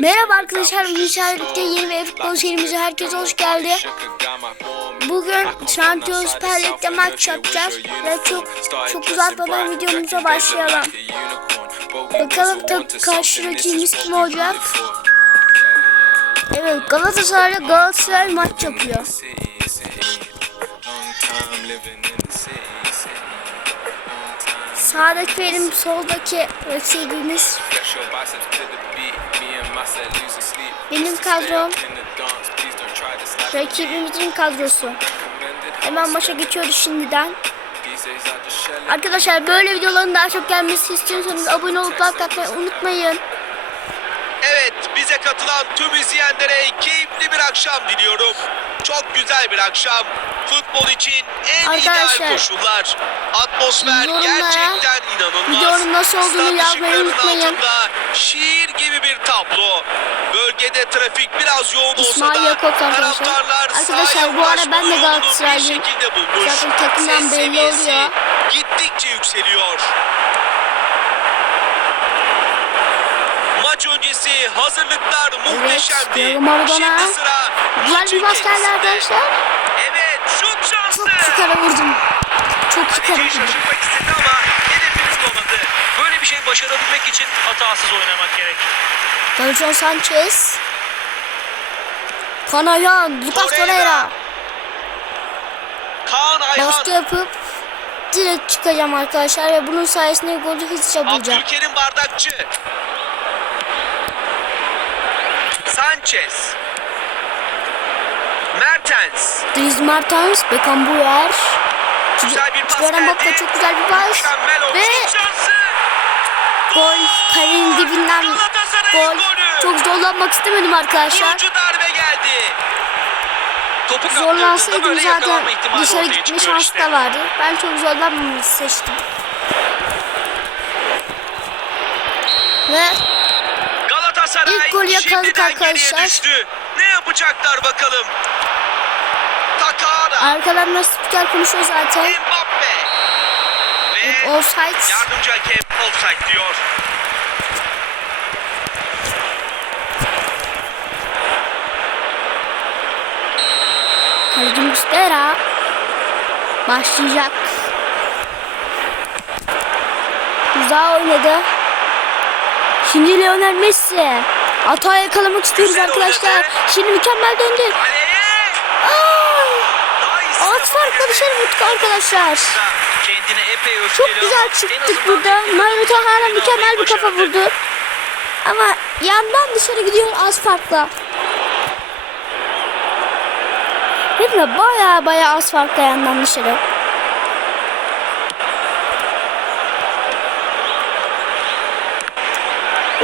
Merhaba arkadaşlar, Şerlik'te yeni bir futbol serimize herkes hoş geldi. Bugün Şampiyon Süper Lig'de maç yapacağız ve çok çok uzatmadan videomuza başlayalım. Bakalım tabii karşı rakibimiz kim olacak? Evet, Galatasaray'la Galatasaray maç yapıyor. Sağdaki benim, soldaki rakibimiz. Benim kadrom, rakibimizin kadrosu. Hemen maça geçiyoruz şimdiden. Arkadaşlar böyle videoların daha çok gelmesi istiyorsanız abone olup like atmayı unutmayın. Evet, bize katılan tüm izleyenlere keyifli bir akşam diliyorum. Çok güzel bir akşam. Futbol için en Arkadaşlar, ideal koşullar. Atmosfer gerçekten inanılmaz. videonun nasıl olduğunu yazmayı unutmayın. şiir gibi bir tablo. Bölgede trafik biraz yoğun İsmail olsa da Yakup arkadaşlar. taraftarlar Arkadaşlar, bu ara ben de Galatasaraylıyım. Zaten takımdan belli oluyor. Gittikçe yükseliyor. Öncesi hazırlıklar muhteşemdi. Maradona. Şimdi sıra bas geldi arkadaşlar. Evet şut şansı. Çok çıkara vurdum. Çok çıkara vurdum. şaşırtmak istedi ama hedefini bulamadı. Böyle bir şey başarabilmek için hatasız oynamak gerek. Davinson Sanchez. Kanayan, Lucas Torreira. Torreira. Kaan Ayhan. Baskı yapıp direkt çıkacağım arkadaşlar ve bunun sayesinde golü hızlıca bulacağım. Abdülkerim Bardakçı. Sanchez. Mertens. Dries Mertens, Beckham Buyer. Güzel bir pas Çıkaran geldi. Çok güzel bir pas. Mükemmel. Ve gol kalenin dibinden gol. golü. Çok zorlanmak istemedim arkadaşlar. Vurucu darbe geldi. Topu Zorlansaydım zaten dışarı gitme şansı işte. da vardı. Ben çok zorlanmamayı seçtim. Ve Galatasaray İlk golü yakaladık arkadaşlar. düştü. Ne yapacaklar bakalım. Takara. arkadan nasıl spiker konuşuyor zaten. Mbappe. Ve Offside. yardımcı hakem offside diyor. Kaleci Mustera başlayacak. Güzel oynadı. Şimdi Lionel Messi. Hata yakalamak istiyoruz arkadaşlar. Şimdi mükemmel döndü. Alt farkla dışarı vurduk arkadaşlar. Çok güzel çıktık burada. Mario Tahara mükemmel bir kafa vurdu. Ama yandan dışarı gidiyor az farkla. Mi? Baya baya az farkla yandan dışarı.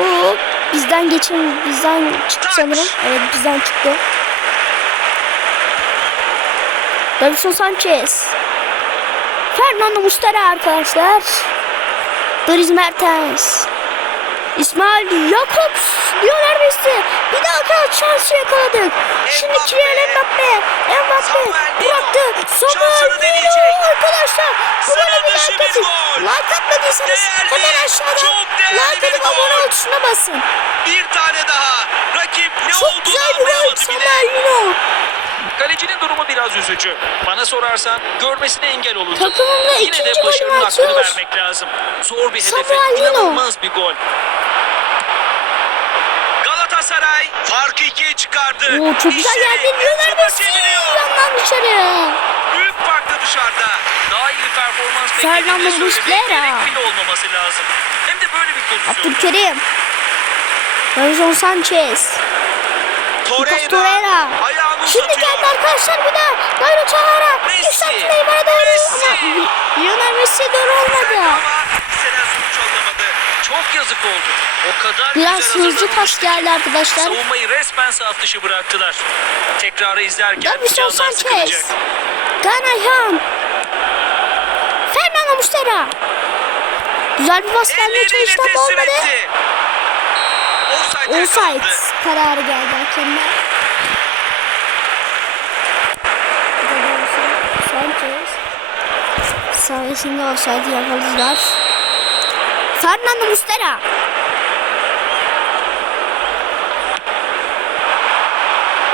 Oo, bizden geçin, bizden çıktı sanırım. Evet bizden çıktı. Davison Sanchez. Fernando Mustera arkadaşlar. Dries Mertens. İsmail Jakobs. Lionel Messi. Bir kağıt şansı yakaladık. Şimdi. Kylian Mbappe. Mbappe bıraktı. Samuel. Nino arkadaşlar. Bu golü bir like atın. Like atmadıysanız hemen aşağıdan like atıp abone ol tuşuna basın. Bir tane daha. Rakip ne Çok olduğunu anlayamadı Samuel bile. Kalecinin durumu biraz üzücü. Bana sorarsan görmesine engel olundu. Takımında Yine de başarının hakkını vermek lazım. Zor bir hedefe inanılmaz bir gol. Galatasaray farkı ikiye çıkardı. Oo, çok güzel geldi. Lionel. Yandan dışarı. Büyük farklı dışarıda. Daha iyi performans Fernando beklediğinde söylemek gerek bile olmaması lazım. Hem de böyle bir pozisyon. Abdülkerim. Davison Sanchez. Lucas Torreira. Şimdi geldi arkadaşlar bir de Dairo Çağara. Messi. Yükseltti Neymar'a doğru. Messi. Ama Lionel Messi'ye doğru olmadı. Çok yazık oldu. O kadar Biraz hızlı ki. geldi arkadaşlar. Savunmayı resmen saf dışı bıraktılar. Tekrarı izlerken Davison canlar Sanchez. Ganayan. Fernando Mustera. Güzel bir pas gelmeye çalıştı ama olmadı. Offside kararı geldi hakemden. Sanchez. Sayesinde offside yakaladılar. Fernando Mustera.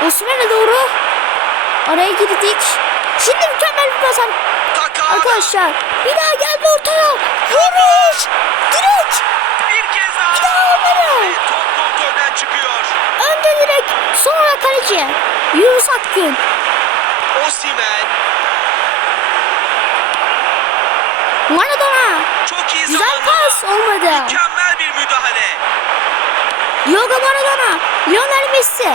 Osman'a doğru araya girdik. Şimdi mükemmel bir pas arkadaşlar. Bir daha geldi ortaya. Vuruş. Direkt. Bir kez daha. Bir daha olmadı. Top kontrolden çıkıyor. Önde direkt. Sonra kaleci. Yunus Akgün. Osimen Maradona. çok iyi Güzel zamanlama. pas olmadı. Mükemmel bir müdahale. Diogo Maradona. Lionel Messi.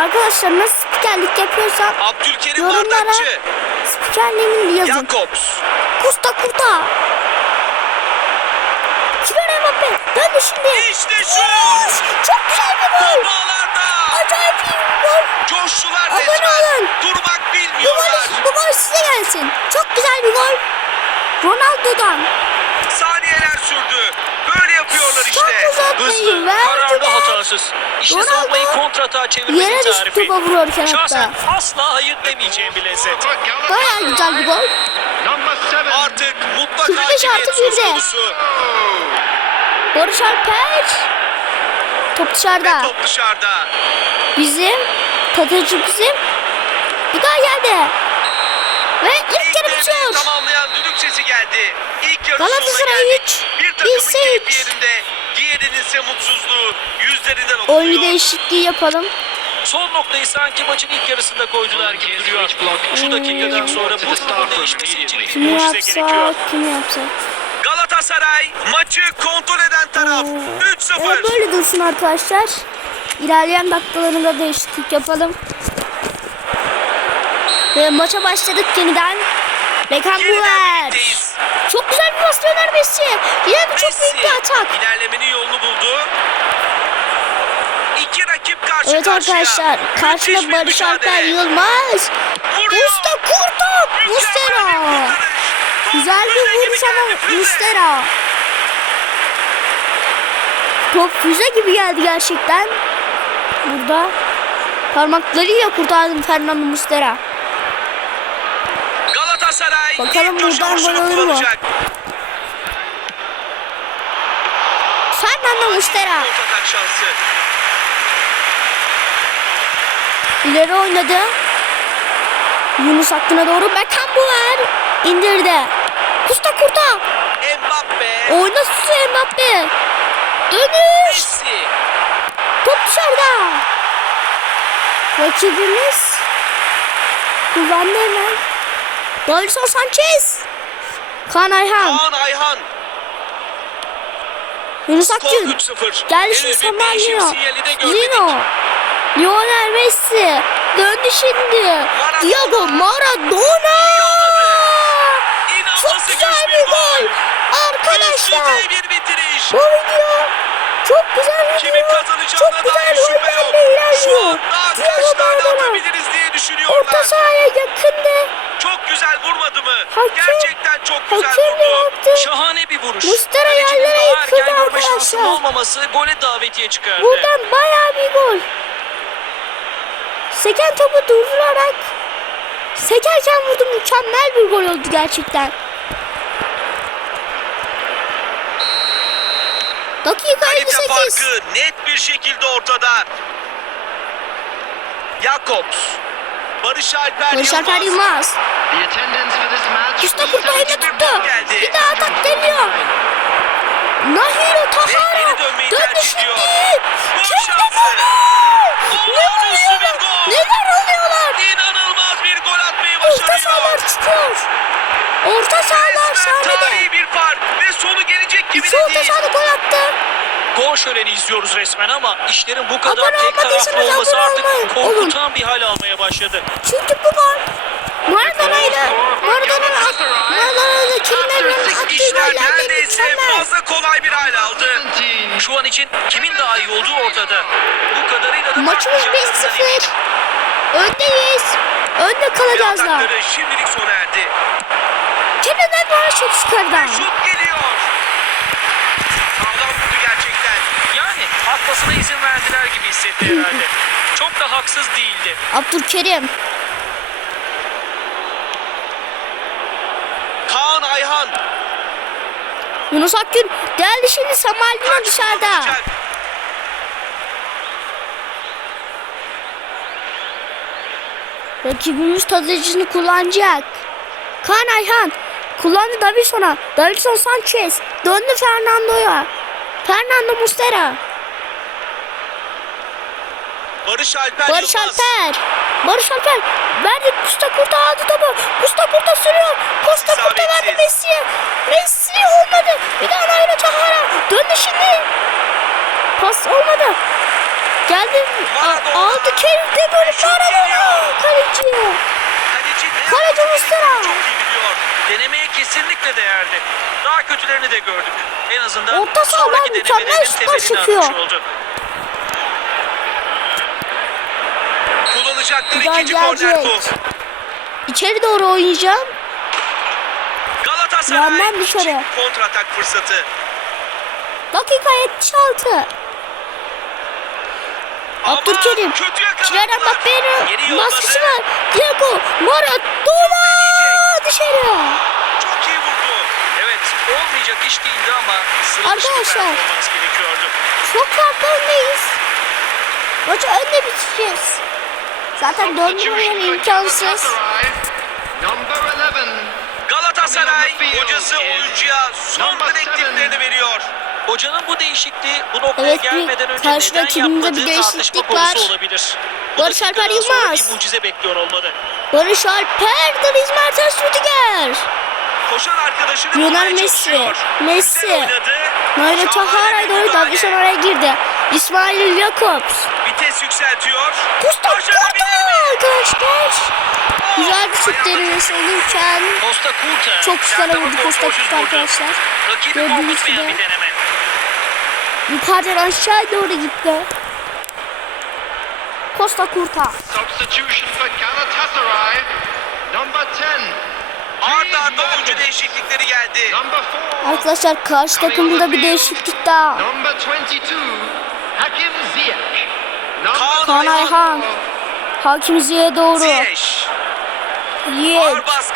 Arkadaşlar nasıl spikerlik yapıyorsan Abdülkerim Yorumlara Bardakçı. spikerliğini yazın. Jakobs. Kusta Kurta. Kylian Mbappe. Döndü şimdi. İşte Vuruş. şut. Çok güzel bir gol. Acayip bir gol. Coştular Abone resmen. olun. Durmak Bu bilmiyorlar. gol, bu gol size gelsin. Çok güzel bir gol. Ronaldo'dan. Saniyeler sürdü. Böyle yapıyorlar Çok işte. uzatmayı Hızlı, verdi kararlı, ve hatasız. İşte Ronaldo savunmayı kontratağa çevirmenin yere tarifi. topa vururken hatta. Şahsen asla hayır demeyeceğim bir lezzet. Baya güzel bir gol. Artık mutlaka 45 artı konusu. Barış Alper. Top dışarıda. Top dışarıda. Bizim. Tatacı bizim. Bir daha geldi. Ve ilk devreyi bitiyor. tamamlayan düdük sesi geldi. İlk yarı Galatasaray geldik. 3, Bir takımın Bilse keyfi 3. yerinde. Diğerinin ise mutsuzluğu yüzlerinden Oyun okunuyor. değişikliği yapalım. Son noktayı sanki maçın ilk yarısında koydular gibi duruyor. Şu dakikadan sonra bu durumun değişmesi için gerekiyor. yapsak, kimi yapsak. Galatasaray maçı kontrol eden taraf. Ee, 3-0. Evet böyle dursun arkadaşlar. İlerleyen dakikalarında değişiklik yapalım. Ve maça başladık yeniden. Beckenbauer. birlikteyiz. Çok güzel bir pas Lionel Messi. Yine bir çok büyük bir atak. ilerlemenin yolunu buldu. İki rakip karşı Evet karşıya. arkadaşlar. Karşıda Barış Alper. Yılmaz. Usta kurtar. Mustera. Güzel bir vuruş ama. Mustera. Top füze gibi geldi gerçekten. Burada parmaklarıyla kurtardım Fernando Mustera. Galatasaray Bakalım buradan gol olur mu? Fernando Mustera ileri oynadı. Yunus hakkına doğru Beckenbauer indirdi. Kusta kurta. Mbappe. Oyna Susu Mbappe. Dönüş. Messi. Top dışarıda. Rakibimiz kullandı hemen. Davinson Sanchez. Kaan Ayhan. Kaan Ayhan. Yunus Akgün. 3-0. Geldi Henüz şimdi bir değişim Samuel sinyali de Lino. Lionel Messi. Döndü şimdi. Diego Maradona. Çok güzel bir gol. Arkadaşlar. Bir. Bu video çok güzel video. Kimin Çok güzel gollerle Şu ilerliyor. Diego Maradona. Orta sahaya yakındı. Güzel vurmadı mı? Hakem- Gerçekten çok güzel Hakem vurdu. yaptı. Şahane bir vuruş. Kalecinin yerlere yıkıldı arkadaşlar. olmaması gole davetiye çıkardı. Buradan bayağı bir gol. Seken topu durdurarak sekerken vurdu. Mükemmel bir gol oldu gerçekten. Dakika Kalite 58. farkı net bir şekilde ortada. Jakobs. Barış Alper Barış Alper Yılmaz. Kurtarıyla bir tuttu. Bir daha atak deniyor. Nahiro Tahara. Döndü şimdi. şansı. golü. Ne oluyor? Neler oluyorlar? İnanılmaz bir gol atmayı Orta sahalar başarıyor. çıkıyor. Orta sahalar sahnede. tarihi bir fark ve sonu gelecek gibi de orta değil. sahada gol attı. Gol şöleni izliyoruz resmen ama işlerin bu kadar Abone tek taraflı olması artık olmayın. korkutan bir hal almaya başladı. Çünkü bu gol Maradona ile Maradona'nın Maradona'nın Kirinler'in attığı neredeyse mükemmel. fazla kolay bir hal aldı. Şu an için kimin daha iyi olduğu ortada. Bu kadarıyla da Maçımız tartışacaklarından 5-0. eminim. Öndeyiz. Önde kalacağız da. şimdilik sona erdi. Kenan'dan bana çok çıkardı. Şut geliyor. Hissetti herhalde. Çok da haksız değildi. Abdülkerim. Kaan Ayhan. Yunus Akgün geldi şimdi Samuel Lino Kaç dışarıda. Rakibimiz tadıcını kullanacak. Kaan Ayhan kullandı Davidson'a. Davidson Sanchez döndü Fernando'ya. Fernando Mustera. Barış Alper Barış Yılmaz. Alper. Barış Alper verdi. Costa Kurta aldı topu. Costa Kurta sürüyor. Costa Kurta verdi. Messi'ye. Messi olmadı. Bir daha Nairo Çahara. Döndü şimdi. Pas olmadı. Geldi. Maradona. aldı Kerim de böyle Şut Maradona. Kaleci. Kaleci Kaleci gerektiğini Çok iyi biliyor. Denemeye kesinlikle değerli. Daha kötülerini de gördük. En azından Orta sonraki denemelerinin temelini çıkıyor. atmış oldu. Kullanacakları Güzel ikinci korner bu. İçeri doğru oynayacağım. Galatasaray Yandan dışarı. kontratak fırsatı. Dakika 76. Ama Abdülkerim. Yeni Mbappe'nin baskısı var. Diego Maradona dışarı. Çok iyi vurdu. Evet olmayacak iş değildi ama Arkadaşlar. Çok farklı öndeyiz. Maçı önde bitireceğiz. Zaten döndürmeyen imkansız. Number 11. Galatasaray hocası oyuncuya son Number direktiflerini veriyor. Hocanın bu değişikliği bu noktaya Evet, gelmeden önce karşı neden rakibimizde bir değişiklik var. olabilir. Bu Barış Alper Yılmaz. Bir mucize bekliyor olmalı. Barış Alper, Dries Mertens, Rüdiger. Koşan arkadaşını Lionel Messi. çalışıyor. Messi. Nairo bir doğru. Davison oraya girdi. İsmail Jakobs. Vites yükseltiyor. Costa Başarabilir Mi? arkadaşlar. Güzel bir şut denemesi olurken Costa Curta. çok güzel vurdu Costa vurdu. arkadaşlar. Gördüğünüz gibi. bir deneme. Yukarıdan aşağı doğru gitti. Costa Kurta. Substitution for Galatasaray. Number 10. Ard arda oyuncu değişiklikleri geldi. Number 4. Arkadaşlar karşı takımda bir değişiklik daha. Number 22. Hakim Ziyech. Kaan Kaan Ayhan. Hakim Ziyech'e doğru. Ziyech.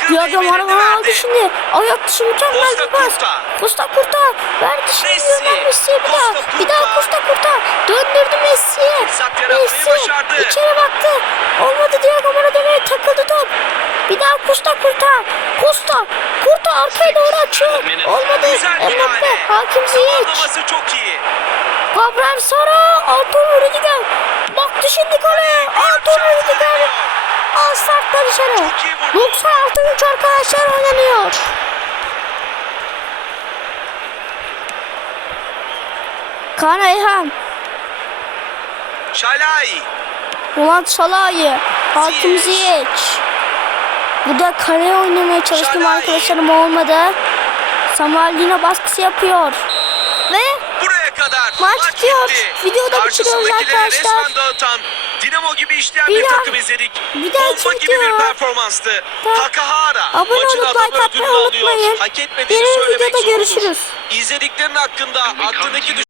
Diego meyvelerini Maradona aldı şimdi. Ayak dışı mükemmel bir pas. Costa Kurta. Verdi şimdi Messi. Messi'ye bir daha. Costa Bir daha. Costa Kurta. Döndürdü Messi'ye. Messi. başardı. İçeri baktı. Olmadı Diego Maradona'ya takıldı top. Bir daha Costa Kurta. Costa. Kurta arkaya doğru açıyor. Olmadı. Müdahale. Hakim Ziyech. Çok iyi. Gabriel Sara. Antonio Rüdiger. Baktı şimdi kaleye. Antonio Rüdiger. Al sarkla dışarı. Çok iyi vurdu. 96 3 arkadaşlar oynanıyor. Kaan Ayhan. Şalay. Salah'ı. Hakim Ziyech. Ziyech. Bu da kaleye oynamaya çalıştım Şalay. arkadaşlarım olmadı. Samuel Lino baskısı yapıyor. Maç bitiyor. bitti. Videoda bitiriyoruz arkadaşlar. resmen dağıtan Dinamo gibi işleyen Bir bir, daha- takım izledik. bir dahaki Bomba gibi bir performanstı. Ta- Takahara Abone maçın olup like atmayı unutmayın. Hak etmediğini söylemek videoda görüşürüz. İzlediklerinin hakkında aklındaki you